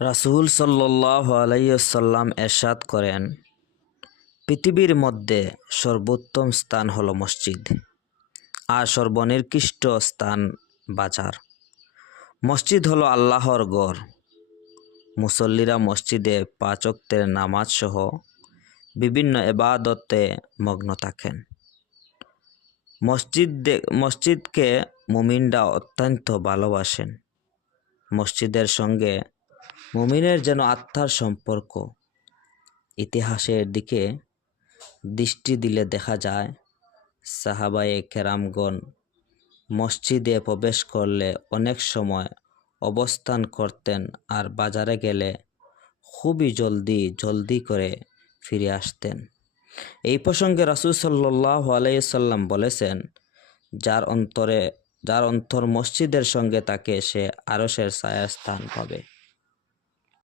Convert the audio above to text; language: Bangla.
রাসূল সাল্লাল্লাহু আলাইহি ওয়াসাল্লাম এরশাদ করেন, পৃথিবীর মধ্যে সর্বোত্তম স্থান হলো মসজিদ, আর সর্বনিকৃষ্ট স্থান বাজার। মসজিদ হলো আল্লাহর ঘর। মুসল্লিরা মসজিদে 5 ওয়াক্তের নামাজ সহ বিভিন্ন ইবাদতে মগ্ন থাকেন। মসজিদকে মুমিনরা অত্যন্ত ভালোবাসেন। মসজিদের সঙ্গে মুমিনের যেন আত্মার সম্পর্ক। ইতিহাসের দিকে দৃষ্টি দিলে দেখা যায়, সাহাবায়ে কেরামগণ মসজিদে প্রবেশ করলে অনেক সময় অবস্থান করতেন, আর বাজারে গেলে খুবই জলদি করে ফিরে আসতেন। এই প্রসঙ্গে রাসূল সাল্লাল্লাহু আলাইহি ওয়াসাল্লাম বলেছেন, যার অন্তর মসজিদের সঙ্গে থাকে সে আরশের ছায়ার স্থান পাবে।